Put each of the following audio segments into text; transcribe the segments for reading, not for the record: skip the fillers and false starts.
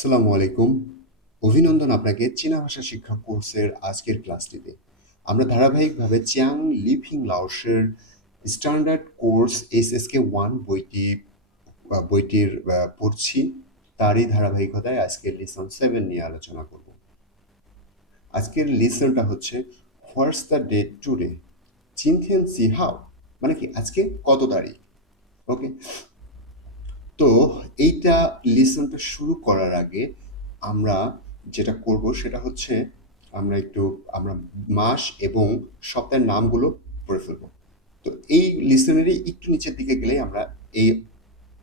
আসসালামু আলাইকুম। অভিনন্দন আপনাকে চীনা ভাষা শিক্ষা কোর্সের আজকের ক্লাসটিতে। আমরা ধারাবাহিকভাবে চিয়াং লিপিং লাওসের স্ট্যান্ডার্ড কোর্স এসএসকে 1 বইটির পড়ছি। তারই ধারাবাহিকতায় আজকের লিসন 7 নিয়ে আলোচনা করব। আজকের লিসনটা হচ্ছে হোয়াটস দ্য ডেট টুডে? চিনথেন সি হাও, মানে কি আজকে কত তারিখ? ওকে, তো এইটা লিসনটা শুরু করার আগে আমরা যেটা করব সেটা হচ্ছে আমরা মাস এবং সপ্তাহের নামগুলো পড়ে ফেলবো। তো এই লিসনেরই একটু নিচের দিকে গেলে আমরা এই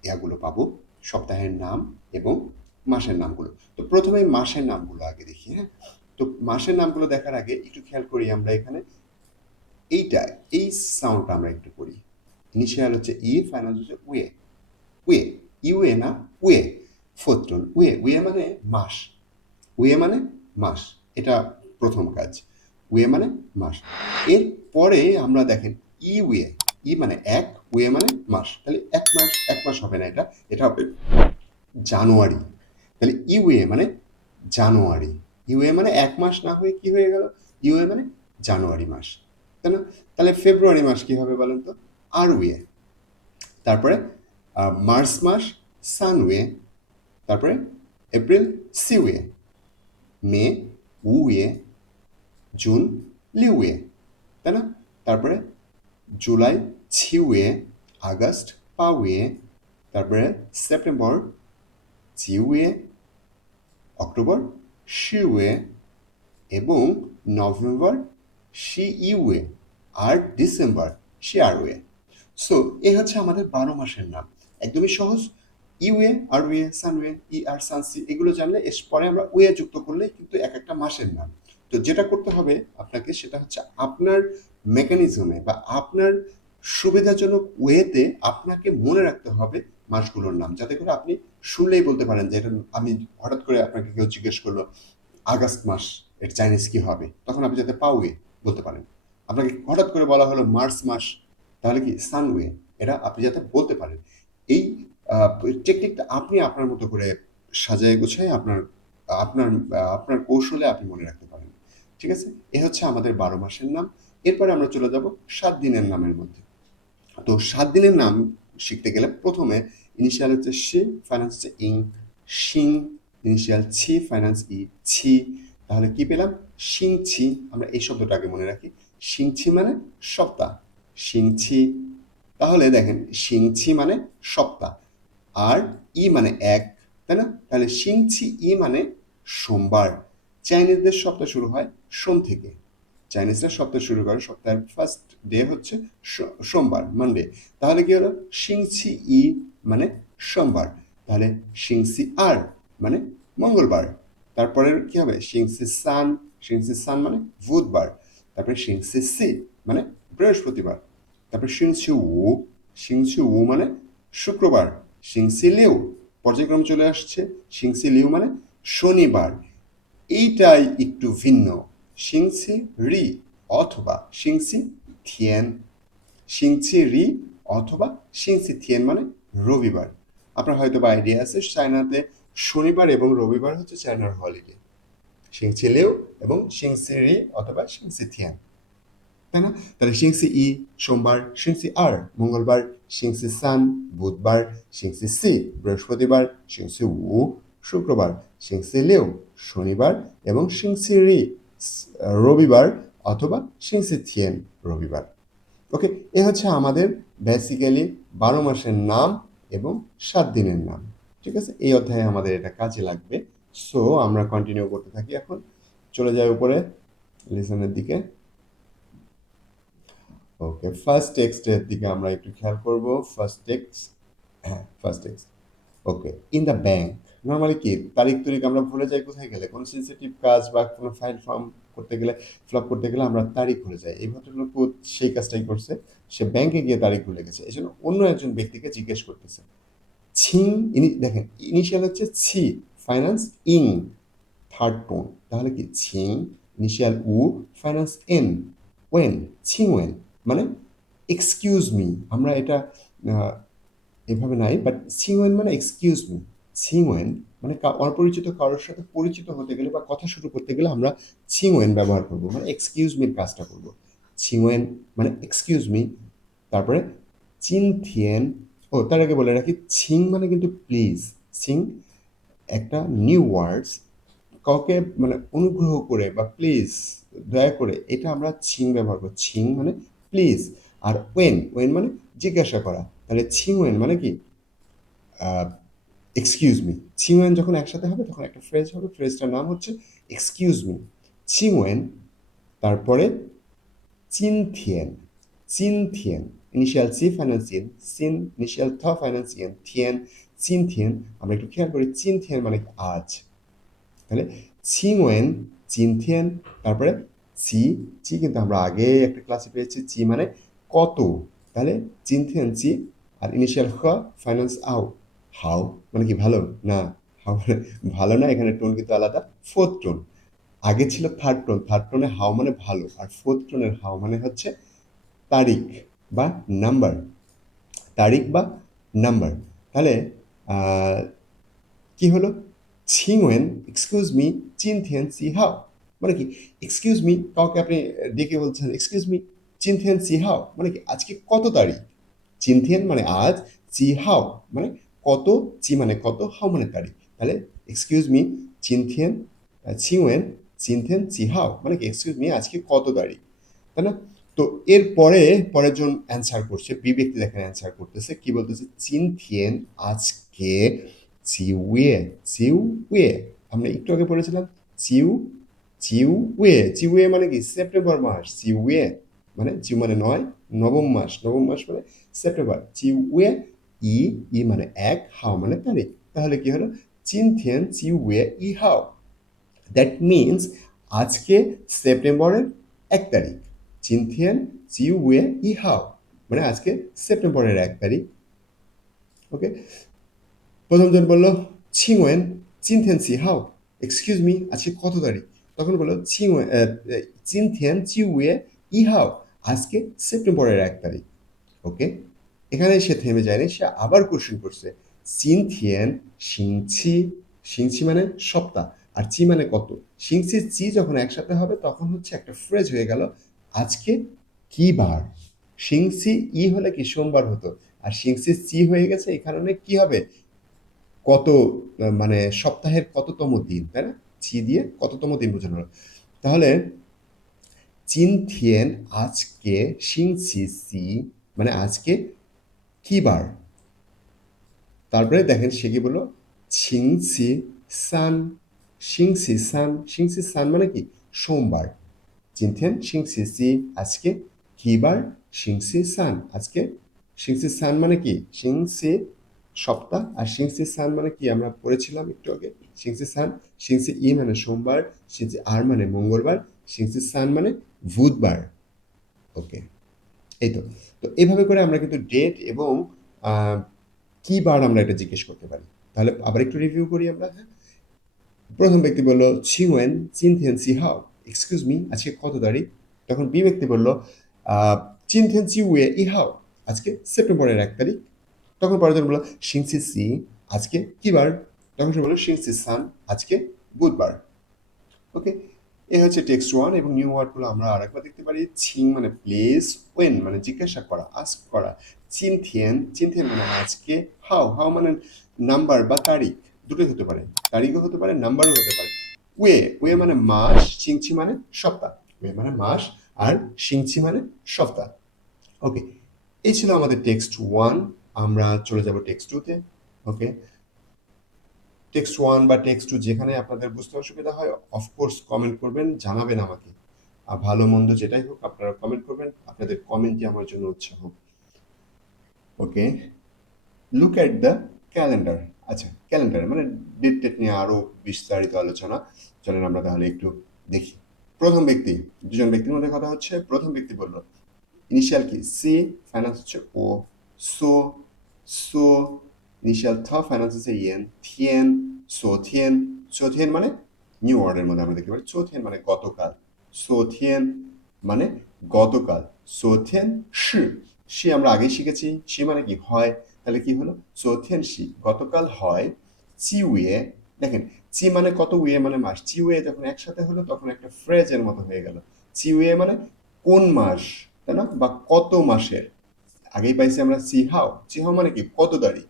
ইয়াগুলো পাবো, সপ্তাহের নাম এবং মাসের নামগুলো। তো প্রথমে মাসের নামগুলো আগে দেখি। হ্যাঁ, তো মাসের নামগুলো দেখার আগে একটু খেয়াল করি আমরা এখানে এইটা, এই সাউন্ডটা আমরা একটু করি। ইনিশিয়াল হচ্ছে ই, ফাইনাল হচ্ছে ওয়ে। ওয়ে, ইউএ না, ওয়ে। ফোর্থ ওয়ে, ওয়ে মানে মাস। ওয়ে মানে মাস, এটা প্রথম কাজ। ওয়ে মানে মাস। এরপরে আমরা দেখেন ই ওয়ে, ই মানে এক, ওয়ে মানে মাস। তাহলে এক মাস হবে না, এটা এটা হবে জানুয়ারি। তাহলে ইউএ মানে জানুয়ারি। ইউএ মানে এক মাস না হয়ে কি হয়ে গেল? ইউএ মানে জানুয়ারি মাস, তাই না? তাহলে ফেব্রুয়ারি মাস কি হবে বলেন তো? আর ওয়ে। তারপরে মার্চ মাস সানওয়ে। তারপরে এপ্রিল সিওয়ে, মে উয়ে, জুন লিউয়ে, তাই না? তারপরে জুলাই ছিউয়ে, আগস্ট পাউয়ে, তারপরে সেপ্টেম্বর জিউয়ে, অক্টোবর শিউয়ে এবং নভেম্বর শিইউয়ে, আর ডিসেম্বর শিয়ারওয়ে। সো এ হচ্ছে আমাদের 12 মাসের নাম, একদমই সহজ। ইউএ আর ওয়ে, সানওয়ে, ই আর সানসি, এগুলো জানলে এর পরে আমরা ওয়ে যুক্ত করলে কিন্তু এক একটা মাসের নাম। তো যেটা করতে হবে আপনাকে সেটা হচ্ছে আপনার মেকানিজমে বা আপনার সুবিধাজনক ওয়েতে আপনাকে মনে রাখতে হবে মাসগুলোর নাম, যাতে করে আপনি শুনলেই বলতে পারেন যে এটা আমি হঠাৎ করে আপনাকে কেউ জিজ্ঞেস করলো আগস্ট মাস এর চাইনিজ কি হবে, তখন আপনি যাতে পাওয়ে বলতে পারেন। আপনাকে হঠাৎ করে বলা হলো মার্চ মাস, তাহলে কি সানওয়ে, এটা আপনি যাতে বলতে পারেন। এই টেকনিকটা আপনি আপনার মতো করে সাজায় গোছায় আপনার আপনার আপনার কৌশলে আপনি মনে রাখতে পারেন। ঠিক আছে, এ হচ্ছে আমাদের 12 মাসের নাম। এরপরে আমরা চলে যাব 7 দিনের নামের মধ্যে। তো 7 দিনের নাম শিখতে গেলে প্রথমে ইনিশিয়াল হচ্ছে শি, ফাইনান্স হচ্ছে ইং, শিং, ইনিশিয়াল ছি, ফাইনান্স ই, ছি। তাহলে কি পেলাম? শিংছি। আমরা এই শব্দটা আগে মনে রাখি। শিংছি মানে সপ্তাহ, শিংছি। তাহলে দেখেন শিংছি মানে সপ্তাহ, আর ই মানে এক, তাই না? তাহলে শিংছি ই মানে সোমবার। চাইনিজদের সপ্তাহ শুরু হয় সোম থেকে। চাইনিজরা সপ্তাহ শুরু করে, সপ্তাহের ফার্স্ট ডে হচ্ছে সোমবার, মানডে। তাহলে কি হলো? শিংছি ই মানে সোমবার। তাহলে শিংসি আর মানে মঙ্গলবার। তারপরে কি হবে? শিংসি সান, শিংসি সান মানে বুধবার। তারপরে শিংসি সি মানে বৃহস্পতিবার। তারপরে শিংসি উ, শিংসি উ মানে শুক্রবার। শিংসি লিউ, পর্যায়ক্রমে চলে আসছে। শিংসি লিউ মানে শনিবার। এইটাই একটু ভিন্ন। সিংসি রি অথবা সিংসি থিয়েন, সিংসি রি অথবা সিংসি থিয়েন মানে রবিবার। আপনার হয়তো বা আইডিয়া আছে, চায়নাতে শনিবার এবং রবিবার হচ্ছে চায়নার হলিডে। সিংসি লিউ এবং সিংসি রি অথবা সিংসি থিয়েন, তাই না? তাহলে সিংসি ই সোমবার, সিংসি আর মঙ্গলবার, সিংসি সান বুধবার, সিংসি সি বৃহস্পতিবার, সিংসি উ শুক্রবার, সিংসি লিউ শনিবার এবং সিংসি রি রবিবার অথবা সিংসি থিয়েন রবিবার। ওকে, এ হচ্ছে আমাদের বেসিক্যালি 12 মাসের নাম এবং 7 দিনের নাম। ঠিক আছে, এই অধ্যায়ে আমাদের এটা কাজে লাগবে। সো আমরা কন্টিনিউ করতে থাকি। এখন চলে যাই উপরে লিসনের দিকে। ওকে, ফার্স্ট টেক্সটের দিকে আমরা একটু খেয়াল করব। ফার্স্ট টেক্সট, হ্যাঁ first text. Okay, in the bank. Normally কি তারিখ তারিখ আমরা ভুলে যাই কোথায় গেলে? কোনো সেন্সিটিভ কাজ বা কোনো ফাইল ফর্ম করতে গেলে, ফিল আপ করতে গেলে আমরা তারিখ ভুলে যাই। এই ভদ্রলোক সেই কাজটাই করছে, সে ব্যাংকে গিয়ে তারিখ ভুলে গেছে, এই জন্য অন্য একজন ব্যক্তিকে জিজ্ঞেস করতেছে। ছিং, দেখেন ইনিশিয়াল হচ্ছে ছি, ফাইন্যান্স ইং, থার্ড টোন। তাহলে কি ছিং, ইনিশিয়াল উ, ফাইন্যান্স এন, ওয়েন, ছিং ওয়েন মানে এক্সকিউজ মি। আমরা এটা আহ, এভাবে নাই, বাট ছিং ওয়েন মানে এক্সকিউজ মি। ছিংওয়েন মানে অপরিচিত কারোর সাথে পরিচিত হতে গেলে বা কথা শুরু করতে গেলে আমরা ছিংওয়েন ব্যবহার করব, মানে এক্সকিউজ মির কাজটা করব। ছিংওয়েন মানে এক্সকিউজ মি। তারপরে চিনথিয়েন, ও তার আগে বলে রাখি, ছিং মানে কিন্তু প্লিজ। ছিং একটা নিউ ওয়ার্ডস, কাউকে মানে অনুগ্রহ করে বা প্লিজ, দয়া করে, এটা আমরা ছিং ব্যবহার করি। ছিং মানে প্লিজ। আর ওয়েন, ওয়েন মানে জিজ্ঞাসা করা। তাহলে ছিং ওয়েন মানে কি এক্সকিউজ মি। ছিং ওয়েন যখন একসাথে হবে তখন একটা ফ্রেজ হবে, ফ্রেজটার নাম হচ্ছে এক্সকিউজ মি। ছিং ওয়েন। তারপরে চিনথিয়েন, চিনথিয়েন ইনিশিয়াল সি ফাইনাল সিন, সিন ইনিশিয়াল থ ফাইনাল সিন, থিয়েন, চিনথিয়েন। আমরা একটু খেয়াল করি, চিনথিয়েন মানে আজ। তাহলে ছিংওয়েন, চিনথিয়েন। তারপরে চি, চি কিন্তু আমরা আগে একটা ক্লাসে পেয়েছি, চি মানে কত। তাহলে চিনথিয়েন চি। আর ইনিশিয়াল হ ফাইনান্স আও, হাউ মানে কি ভালো না, হাউ মানে ভালো না, এখানে টোন কিন্তু আলাদা, ফোর্থ টোন। আগে ছিল থার্ড টোন, থার্ড টোনে হাউ মানে ভালো, আর ফোর্থ টোনের হাউ মানে হচ্ছে তারিখ বা নাম্বার, তারিখ বা নাম্বার। তাহলে কি হলো, ছিংওয়েন এক্সকিউজ মি চিনথিয়েন সি হাও, মানে কি এক্সকিউজ মি, কাউকে আপনি ডেকে বলছেন এক্সকিউজ মি চিনথিয়েন সি হাও, মানে কি আজকে কত তারিখ। চিনথিয়েন মানে আজ, চি হাও মানে কত, চি মানে কত, হাও মানে তারিখ। তাহলে এক্সকিউজ মি চিনথিয়েন, ছিংওয়েন চিনথিয়েন সি হাও, মানে কি এক্সকিউজ মি আজকে কত তারিখ, তাই না? তো এরপরে পরের জন অ্যান্সার করছে, বি ব্যক্তি দেখেন অ্যান্সার করতেছে, কি বলতেছে, চিনথিয়েন আজকে চিউয়ে, চিউয়ে আমরা একটু আগে পড়েছিলাম, চিউ, চিউয়ে, চিউয়ে মানে কি সেপ্টেম্বর মাস, চিউয়ে মানে চিউ মানে নয়, নবম মাস, নবম মাস মানে সেপ্টেম্বর, চিউয়ে, ই, ই মানে এক, হাও মানে তারিখ। তাহলে কি হলো, চিনথিয়েন চিউয়ে ই হাও, দ্যাট মিনস আজকে সেপ্টেম্বরের 1 তারিখ। চিনথিয়েন চিউয়ে ই হাও মানে আজকে সেপ্টেম্বরের 1 তারিখ। ওকে, প্রথম জন বললো ছিংওয়েন চিনথিয়েন সি হাও, এক্সকিউজ মি আজকে কত তারিখ। তখন বললো ছিংওয়েন চিনথিয়েন চিউয়ে ই হাও, আজকে সেপ্টেম্বরের 1 তারিখ। ওকে, এখানে সে থেমে যায়নি, সে আবার কোশ্চেন করছে, চিনথিয়েন সিংছি, সিংছি মানে সপ্তাহ, আর চি মানে কত। সিংছি চি যখন একসাথে হবে তখন হচ্ছে একটা ফ্রেজ হয়ে গেল, আজকে কি বার। সিংসি ই হলে কি সোমবার হতো, আর সিংসি চি হয়ে গেছে, এই কারণে কি হবে, কত, মানে সপ্তাহের কততম দিন, তাই না, চি দিয়ে কততম দিন বোঝানো হলো। তাহলে চিনথিয়েন আজকে সিংসি সি মানে আজকে কি বার। তারপরে দেখেন সে কি বললো, ছিংসি সান, সিংসি সান, সিংসি সান মানে কি সোমবার। চিনথেন সিংসি সি আজকে কি বার, সিংসি সান আজকে, সিংসি সান মানে কি সিংসি সপ্তাহ, আর সিংসি সান মানে কি আমরা পড়েছিলাম একটু আগে, সিংসি সান, সিংসি ই মানে সোমবার, সিংসি আর মানে মঙ্গলবার, সিংসি সান মানে বুধবার। ওকে, এই তো। তো এইভাবে করে আমরা কিন্তু ডেট এবং কি বার আমরা এটা জিজ্ঞেস করতে পারি। তাহলে আবার একটু রিভিউ করি আমরা, হ্যাঁ। প্রথম ব্যক্তি বলল ছিংওয়েন চিনথিয়েন সি হাও, এক্সকিউজ মি আজকে কত তারিখ। তখন বি ব্যক্তি বলল চিনথিয়েন সি ওয়ে ই হাও, আজকে সেপ্টেম্বরের 1 তারিখ। তখন পরেরজন বলল সিংসি সি আজকে কি বার। তখন সে বলল সিংসি সান আজকে বুধবার। ওকে, এই হচ্ছে টেক্সট ওয়ান। এবং নিউ ওয়ার্ডগুলো আমরা আরেকবার দেখতে পারি, ছিং মানে প্লেস, ওয়েন মানে জিজ্ঞাসা করা, আস্ক করা, চিনথিয়েন, চিনথিয়েন মানে আজকে, হাও, হাও মানে নাম্বার বা তারিখ, দুটোই হতে পারে, তারিখও হতে পারে, নাম্বারও হতে পারে। ওয়ে, ওয়ে মানে মাস, সিংছি মানে সপ্তাহ, ওয়ে মানে মাস, আর সিংছি মানে সপ্তাহ। ওকে, এই ছিল আমাদের টেক্সট ওয়ান। আমরা চলে যাব টেক্সট টুতে। ওকে, টেক্সট ওয়ান বা টেক্সট টু যেখানে আপনাদের বুঝতে অসুবিধা হয় অফকোর্স কমেন্ট করবেন, জানাবেন আমাকে। আর ভালো মন্দ যেটাই হোক আপনারা কমেন্ট করবেন, আপনাদের কমেন্টই আমার জন্য উৎসাহ। ওকে, লুক অ্যাট দ্য ক্যালেন্ডার। আচ্ছা, ক্যালেন্ডার মানে ডেট টেট নিয়ে আরও বিস্তারিত আলোচনা, চলেন আমরা তাহলে একটু দেখি। প্রথম ব্যক্তি, দুজন ব্যক্তির মধ্যে কথা হচ্ছে। প্রথম ব্যক্তি বলল ইনিশিয়াল কি সি, ফাইনান্স হচ্ছে ও, সো, সো ইনিশিয়াল থ, ফাইনান্স হচ্ছে ইয়েন, থিয়েন, সোথিয়েন, সোথিয়েন মানে নিউ ওয়ার্ডের মধ্যে আমরা দেখতে পারি, সোথিয়েন মানে গতকাল, সোথিয়েন মানে গতকাল, সোথিয়েন শি, শি আমরা আগেই শিখেছি, শি মানে কি হয়, তাহলে কি হলো সোথিয়েন শি গতকাল হয়, চিউয়ে, দেখেন চি মানে কত, উয়ে মানে মাস, চিউয়ে যখন একসাথে হলো তখন একটা ফ্রেজের মতো হয়ে গেল। চিউয়ে মানে কোন মাস, তাই না, বা কত মাসের। আগেই পাইছি আমরা চিহাও, চিহাও মানে কি কত তারিখ।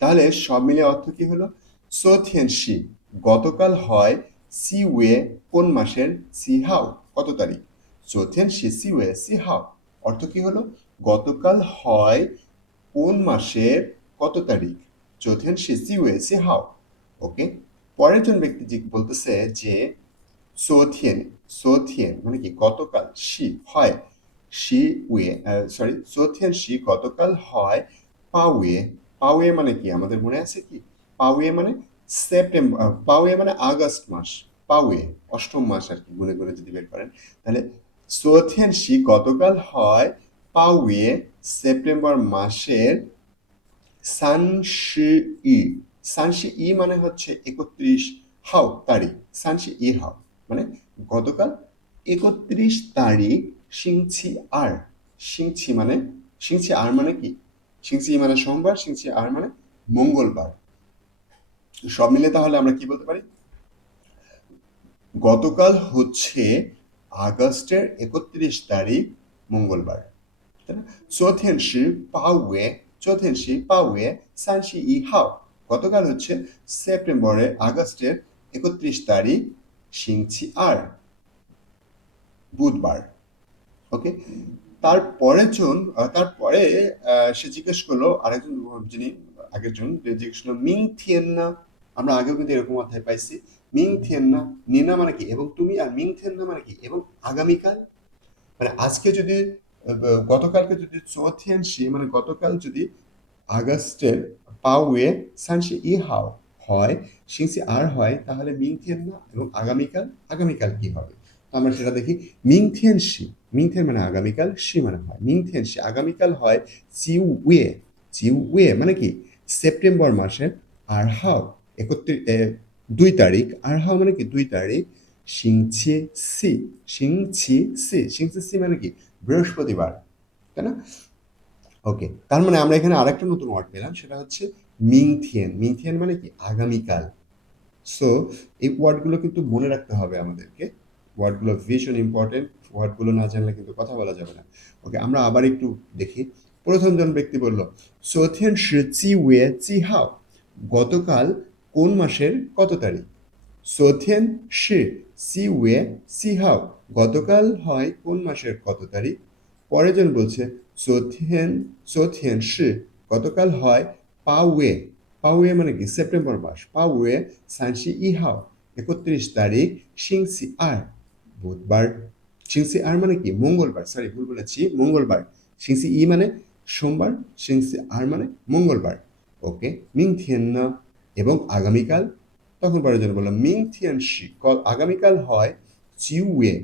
তাহলে সব মিলে অর্থ কি হলো, সোথিয়েনশি গতকাল হয় সিওয়ে কোন মাসের, সিহাও কত তারিখ। সোথিয়েনশি সিওয়ে সিহাও অর্থ কি হলো, গতকাল হয় কোন মাসের কত তারিখ, সোথিয়েনশি সিওয়ে সিহাও। ওকে, পরের জন ব্যক্তি যে বলতেছে যে সোথিয়েন, সোথিয়েন মানে কি গতকাল, শি হয়, শি উয়ে, সরি সোথিয়েন শি গতকাল হয় পাওয়ে। পাওয়ে মানে কি আমাদের মনে আছে কি, পাওয়ে মানে সেপ্টেম্বর, পাওয়ে মানে আগস্ট মাস, পাওয়ে অষ্টম মাস আর কি, গুনে গুনে যদি বের করেন। তাহলে সোথিয়েন শি গতকাল হয় পাওয়ে সেপ্টেম্বর মাসের সানশি ই, সানশি ই মানে হচ্ছে 31 হাও তারিখ, সানশি ই হাও মানে গতকাল 31 তারিখ, সিংছি আর, সিংছি মানে, সিংছি আর মানে কি, সিংছি মানে সোমবার, সিংছি আর মানে মঙ্গলবার। সব মিলে তাহলে আমরা কি বলতে পারি, গতকাল হচ্ছে আগস্টের 31 তারিখ মঙ্গলবার, তাই না।昨天是8月31号, গতকাল হচ্ছে আগস্টের 31 তারিখ, সিংছি আর বুধবার। ওকে, তারপরে সে জিজ্ঞেস করলো, আরেকজন যিনি আগের জন জিজ্ঞেস করলো মিংথিয়েন না, আমরা আগেও কিন্তু এরকম অধ্যায় পাইছি, মিংথিয়েন না, নিনা মানে কি এবং তুমি, আর মিংথিয়েন না মানে কি এবং আগামীকাল। মানে আজকে যদি গতকালকে যদি চৌথিয়ানশি মানে গতকাল যদি আগস্টের পাওয়ে সানশি ই হাও হয়, সিংসি আর হয়, তাহলে মিংথিয়েন না এবং আগামীকাল, আগামীকাল কি হবে। তো আমরা সেটা দেখি, মিংথিয়েন শি, মিংথিয়েন মানে আগামীকাল, শি মানে হয়, মিংথিয়েন শি আগামীকাল হয় চিউয়ে, চিউয়ে মানে কি সেপ্টেম্বর মাসের আর হাও 2 তারিখ, আর হাও মানে কি 2 তারিখ, সিংছি সি, সিংছি সি, সিংছি সি মানে কি বৃহস্পতিবার, তাই না। ওকে, তার মানে আমরা এখানে আরেকটা নতুন ওয়ার্ড পেলাম, সেটা হচ্ছে মিংথিয়েন, মিংথিয়েন মানে কি আগামীকাল। সো এই ওয়ার্ডগুলো কিন্তু মনে রাখতে হবে আমাদেরকে, ওয়ার্ডগুলো ভীষণ ইম্পর্টেন্ট, ওয়ার্ডগুলো না জানলে কিন্তু কথা বলা যাবে না। ওকে, আমরা আবার একটু দেখি। প্রথম জন ব্যক্তি বলল সোথিয়েন শি ওয়ে জি হাও, গতকাল কোন মাসের কত তারিখ। সোথিয়েন সি ওয়ে সি হাও, গতকাল হয় কোন মাসের কত তারিখ। পরের জন বলছে সোথিয়েন, সোথিয়েন শি গতকাল হয় পাওয়ে, পাওয়ে মানে কি সেপ্টেম্বর মাস, পাওয়ে সানশি ই হাও 31 তারিখ, সিংসি আর বুধবার। সিংসি আর মানে কি মঙ্গলবার, সরি ভুল বলেছি, মঙ্গলবার। সিংসি ই মানে সোমবার, সিংসি আর মানে মঙ্গলবার। ওকে, মিংথিয়েন না এবং আগামীকাল, তখন পরের জন বললো মিংথিয়েন শি, আগামীকাল হয় চিউয়ে,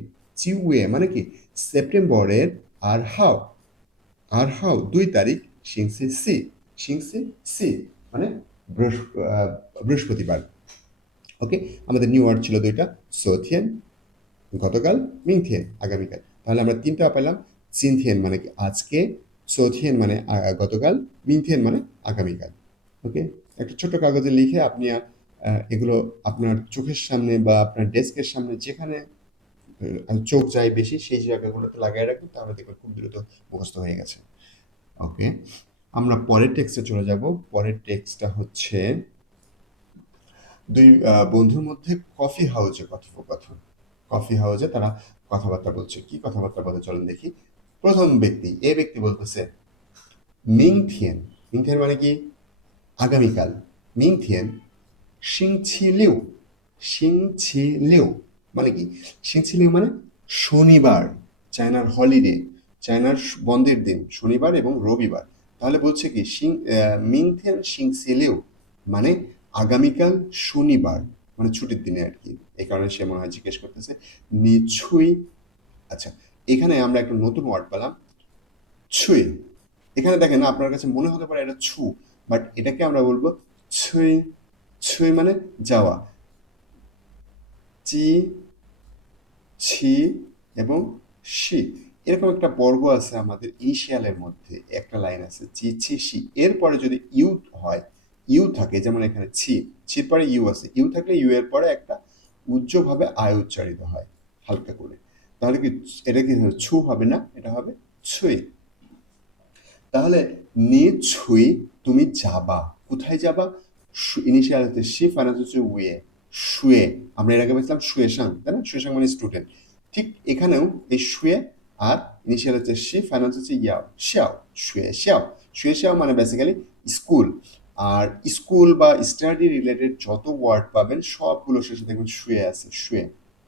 চিউয়ে মানে কি সেপ্টেম্বরের আর হাও, আর হাও 2 তারিখ, সিংসি সি, সিংসি সি মানে বৃহস্পতিবার। ওকে, আমাদের নিউ ওয়ার্ড ছিল দুইটা, সোথিয়েন গতকাল, মিংথিয়েন আগামীকাল। তাহলে আমরা তিনটা পেলাম, সিনথিয়েন মানে কি আজকে, সোথিয়েন মানে গতকাল, মিংথিয়েন মানে আগামীকাল। ওকে, একটা ছোট কাগজে লিখে আপনি এগুলো আপনার চোখের সামনে বা আপনার ডেস্কের সামনে যেখানে চোখ যায় বেশি সেই জায়গাগুলোতে লাগাই রাখুন, তাহলে দেখবেন খুব দ্রুত মুখস্থ হয়ে গেছে। ওকে, আমরা পরের টেক্সটে চলে যাব। পরের টেক্সটটা হচ্ছে দুই বন্ধুর মধ্যে কফি হাউজে কথোপকথন, কফি হাউজে তারা কথাবার্তা বলছে, কি কথাবার্তা বলে চলেন দেখি। প্রথম ব্যক্তি, এ ব্যক্তি বলতেছে মিংথিয়েন, মিংথিয়েন মানে কি আগামীকাল, মিংথিয়েন সিংছিলিউ, সিংছিলিউ মানে কি, সিংছিলিউ মানে শনিবার, চায়নার হলিডে, চায়নার বন্ধের দিন শনিবার এবং রবিবার। তাহলে বলছে কি মিংথিয়েন সিংছিলিউ মানে আগামীকাল শনিবার, মানে ছুটির দিনে আর কি, এই কারণে সে মনে হয় জিজ্ঞেস করতেছে নিছুই। আচ্ছা, এখানে আমরা একটা নতুন ওয়ার্ড পেলাম, ছুই। এখানে দেখেন আপনার কাছে মনে হতে পারে এটা ছু, বাট এটাকে আমরা বলবো ছুই, ছুই মানে যাওয়া, চি ছি এবং শি, এরকম একটা বর্গ আছে আমাদের ইনিশিয়ালের মধ্যে, একটা লাইন আছে চি ছি শি, এরপরে যদি ইউ হয়, ইউ থাকে, যেমন এখানে ছির পরে ইউ আছে, ইউ থাকলে ইউ এর পরে একটা উচ্চভাবে আয় উচ্চারিত হয় হালকা করে, তাহলে কি এটা কি হবে? ছু হবে না, এটা হবে ছুই। তাহলে নি ছুই তুমি যাবা, কোথায় যাবা? ইনিশিয়াল হচ্ছে শি, ফাইনাল হচ্ছে ওয়ে, শুয়ে। আমরা এর আগে বলছিলাম শুয়ে সাং, তাই না? শুয়ে সাং মানে স্টুডেন্ট। ঠিক এখানেও এই শুয়ে আর ইনিশিয়াল হচ্ছে শি, ফাইনাল হচ্ছে ইয়াও, শিয়াও, শুয়ে শিয়াও। শুয়ে শিয়াও মানে বেসিক্যালি স্কুল। আর স্কুল বা স্টাডি রিলেটেড যত ওয়ার্ড পাবেন সবগুলো শেষে দেখবেন শুয়ে আছে, শুয়ে।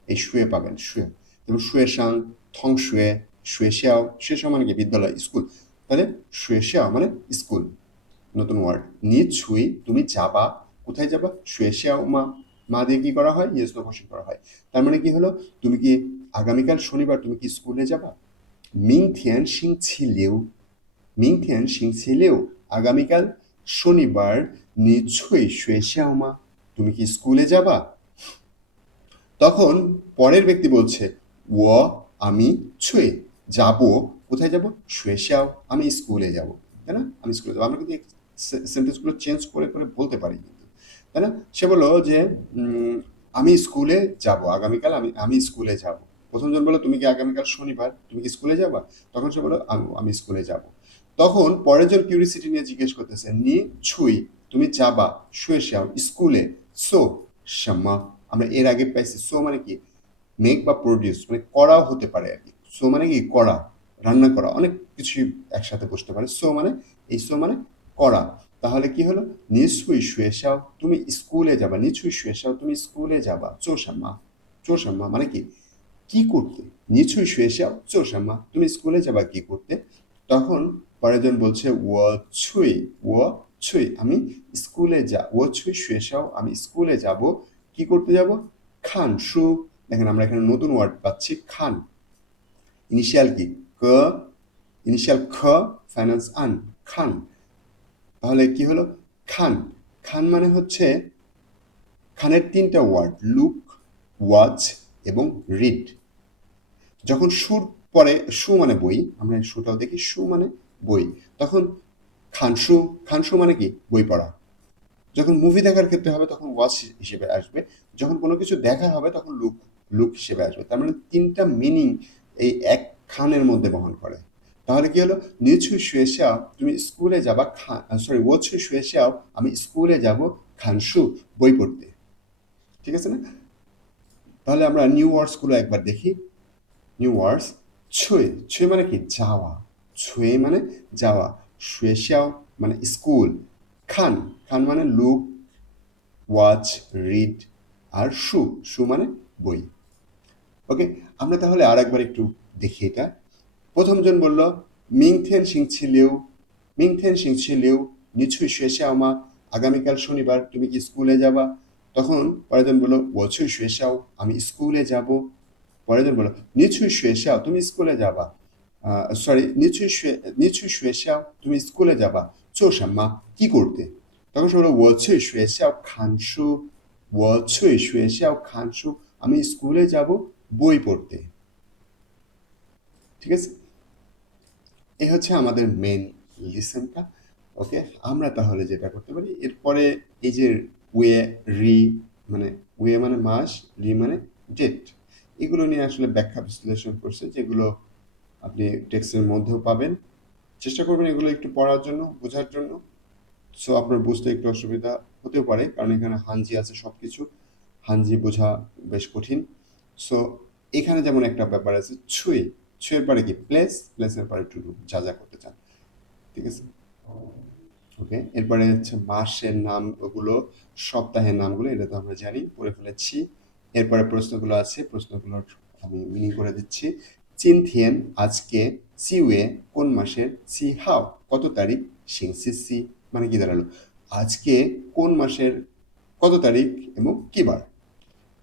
এই শুয়ে পাবেন, শুয়ে। যেমন শুয়ে সাং, থং শুয়ে, শুয়ে শিয়াও। শুয়ে শিয়াও মানে কি? বিদ্যালয়, স্কুল। তাহলে শুয়ে শিয়াও মানে স্কুল, নতুন ওয়ার্ড। নি ছুই তুমি যাবা, কোথায় যাবা? শুয়ে শিয়াও মা, মা দিয়ে কি করা হয়? ইয়েস নো কোশ্চেন করা হয়। তার মানে কি হলো? তুমি কি আগামীকাল শনিবার তুমি কি স্কুলে যাবা? মিং থিয়ান সিং ছিলেও, মিং থিয়ান সিং ছিলেও, আগামীকাল শনিবার নি ছুই শুয়ে শিয়াও মা, তুমি কি স্কুলে যাবা? তখন পরের ব্যক্তি বলছে ও, আমি ছুঁয়ে যাব, কোথায় যাব? শুয়ে শিয়াও, আমি স্কুলে যাব, তাই না? আমি স্কুলে যাবো। আমরা কিন্তু সেন্টেন্সগুলো চেঞ্জ করে করে বলতে পারি কিন্তু, তাই না? সে বললো যে আমি স্কুলে যাব, আগামীকাল আমি স্কুলে যাব। প্রথম জন বললো তুমি কি আগামীকাল শনিবার তুমি কি স্কুলে যাবা? তখন সে বললো আমি স্কুলে যাব। তখন পরের জন কিউরিসিটি নিয়ে জিজ্ঞেস করতেছে নি ছুই তুমি যাবা শুয়ে শিয়াও স্কুলে, সো শাম্মা। আমরা এর আগে পাইছি সো মানে কি? মেক বা প্রডিউস মানে করাও হতে পারে আর কি। সো মানে কি? করা, রান্না করা, অনেক কিছু একসাথে বসতে পারে। সো মানে এই সো মানে করা। তাহলে কি হলো? নিশ্চয়ই শুয়ে শাও তুমি স্কুলে যাবা, নিশ্চয়ই শুয়ে শাও তুমি স্কুলে যাবা। চো শাম্মা, চো শাম্মা মানে কি? কি করতে? নিশ্চয়ই শুয়ে শাও চো শাম্মা, তুমি স্কুলে যাবা কি করতে? তখন পরেরজন বলছে ও ছুই, ও ছুই আমি স্কুলে যা, ও ছুই শুয়ে শাও আমি স্কুলে যাব, কি করতে যাব? খান শু। দেখেন আমরা এখানে নতুন ওয়ার্ড পাচ্ছি, খান। ইনিশিয়াল কি? ক, ইনিশিয়াল খ, ফাইন্যান্স আন, খান। তাহলে কি হলো? খান। খান মানে হচ্ছে খানের তিনটা ওয়ার্ড, লুক, ওয়াচ এবং রিড। যখন সুর পরে, সু মানে বই, আমরা সুটাও দেখি, সু মানে বই, তখন খানসু, খানসু মানে কি? বই পড়া। যখন মুভি দেখার ক্ষেত্রে হবে তখন ওয়াচ হিসেবে আসবে, যখন কোনো কিছু দেখা হবে তখন লুক, লুক হিসেবে আসবে। তার মানে তিনটা মিনিং এই এক খানের মধ্যে বহন করে। তাহলে কি হলো? নিছু শুয়েশাও তুমি স্কুলে যাবা, খান সরি ও ছু শুয়েশাও আমি স্কুলে যাব, খানসু বই পড়তে। ঠিক আছে না? তাহলে আমরা নিউ ওয়ার্ডসগুলো একবার দেখি। নিউ ওয়ার্ডস, ছুঁয়ে, ছুঁয়ে মানে কি? যাওয়া, ছুঁয়ে মানে যাওয়া, শুয়েশাও মানে স্কুল, খান, খান মানে লুক, ওয়াচ, রিড, আর শু, শু মানে বই। ওকে, আমরা তাহলে আর একবার একটু দেখি এটা। প্রথমজন বলল মিংথেন সিংছিলিউ, মিংথেন সিংছিলিউ নিছুই শুয়েশাওমা, আগামীকাল শনিবার তুমি কি স্কুলে যাবা? তখন পরেরজন বলল ওছুই শুয়েশাও আমি স্কুলে যাব। পরেরজন বলল নিছুই শুয়েশাও তুমি স্কুলে যাবা, সরি নিছুই শুয়েশাও তুমি স্কুলে যাবা, চোশাম্মা কি করতে? তখন সে বলল ওছুই শুয়েশাও খানসু, ওছুই শুয়েশাও খানসু আমি স্কুলে যাব বই পড়তে। ঠিক আছে, এই হচ্ছে আমাদের মেন লিসেনটা। ওকে, আমরা তাহলে যেটা করতে পারি এরপরে, এই যে ওয়ে, রি মানে ওয়ে মানে মাস, রি মানে ডেট, এগুলো নিয়ে আসলে ব্যাখ্যা বিশ্লেষণ করছে, যেগুলো আপনি টেক্সটের মধ্যেও পাবেন। চেষ্টা করবেন এগুলো একটু পড়ার জন্য, বোঝার জন্য। সো আপনার বুঝতে একটু অসুবিধা হতেও পারে, কারণ এখানে হানজি আছে সব কিছু, হানজি বোঝা বেশ কঠিন। সো এখানে যেমন একটা ব্যাপার আছে ছুঁই, ছুঁয়ের পরে কি? প্লেস, প্লেসের পরে টু ডু, যা যা করতে চান। ঠিক আছে, ওকে। এরপরে হচ্ছে মাসের নাম, ওগুলো সপ্তাহের নামগুলো, এটা তো আমরা জানি, পড়ে ফেলেছি। এরপরে প্রশ্নগুলো আছে, প্রশ্নগুলোর আমি মিনিং করে দিচ্ছি। চিনথিয়েন আজকে, সিউয়ে কোন মাসের, সি হাও কত তারিখ, সিং সি সি মানে কি দাঁড়ালো? আজকে কোন মাসের কত তারিখ এবং কি বার?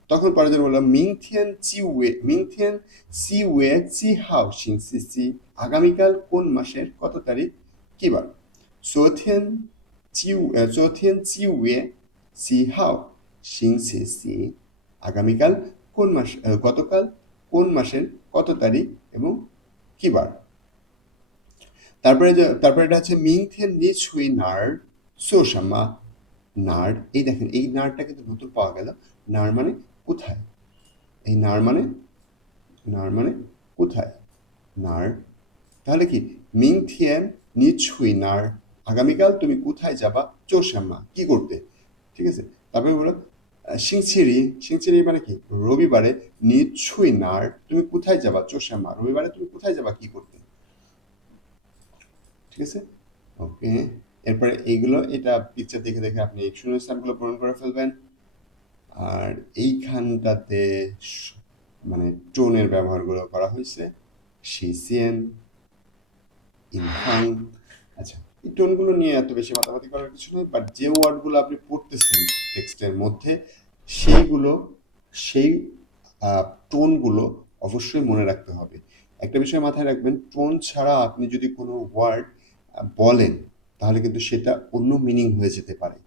তখন পরেরজন বললো মিংথিয়ান চিউয়ে, মিংথিয়ান সিউয়ে চি হাও সিং সি সি, আগামীকাল কোন মাসের কত তারিখ কি বার? 昨天9月4号星期四， আগামীকাল কোন মাস, গতকাল কোন মাসের কত তারিখ এবং কি বার? তারপরে এটা হচ্ছে মিংথেন নিছুই নার সোসাম্মা, নার্ড, এই দেখেন এই নার্ডটা কিন্তু নতুন পাওয়া গেল। নার মানে কোথায়, এই নার মানে কোথায়, নার। তাহলে কি মিংথিয়েন নিচ্ছুই নার, আগামীকাল তুমি কোথায় যাবা, চোশাম্মা কি করতে, ঠিক আছে। তারপরে বলো সিংচিরি, সিংচিরি মানে কি রবিবারে, নিচ্ছুই নার তুমি কোথায় যাবা, চোশাম্মা রবিবারে তুমি কোথায় যাবা কি করতে, ঠিক আছে। ওকে, এরপরে এইগুলো এটা পিকচার দেখে দেখে আপনি এই শূন্যস্থানগুলো পূরণ করে ফেলবেন। আর এইখানটাতে মানে টোনের ব্যবহারগুলো করা হয়েছে, শিসিয়েন, ইনফাং। আচ্ছা, এই টোনগুলো নিয়ে এত বেশি মাতামাতি করার কিছু নয়, বাট যে ওয়ার্ডগুলো আপনি পড়তেছেন টেক্সটের মধ্যে সেইগুলো, সেই টোনগুলো অবশ্যই মনে রাখতে হবে। একটা বিষয় মাথায় রাখবেন, টোন ছাড়া আপনি যদি কোনো ওয়ার্ড বলেন তাহলে কিন্তু সেটা অন্য মিনিং হয়ে যেতে পারে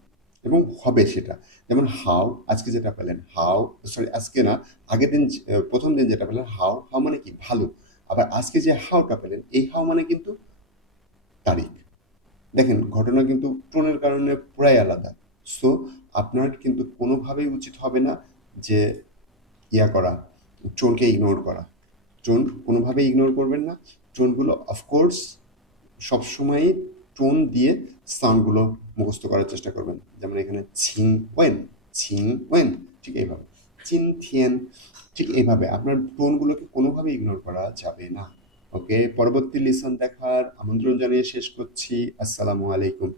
এবং হবে সেটা। যেমন হাউ, আজকে যেটা পেলেন হাউ, সরি আজকে না, আগের দিন প্রথম দিন যেটা পেলেন হাউ, হাউ মানে কি ভালো। আবার আজকে যে হাউটা পেলেন, এই হাউ মানে কিন্তু তারিখ। দেখেন ঘটনা কিন্তু টোনের কারণে পুরাই আলাদা। সো আপনার কিন্তু কোনোভাবেই উচিত হবে না যে ইয়া করা, টোনকে ইগনোর করা। টোন কোনোভাবেই ইগনোর করবেন না। টোনগুলো অফকোর্স সবসময়ই টোন দিয়ে সাউন্ডগুলো মুখস্থ করার চেষ্টা করবেন। যেমন এখানে ছিং ওয়েন, ছিং ওয়েন, ঠিক এইভাবে চিন থিয়েন, ঠিক এইভাবে আপনার টোনগুলোকে কোনোভাবেই ইগনোর করা যাবে না। ওকে, পরবর্তী লিসন দেখার আমন্ত্রণ জানিয়ে শেষ করছি। আসসালামু আলাইকুম।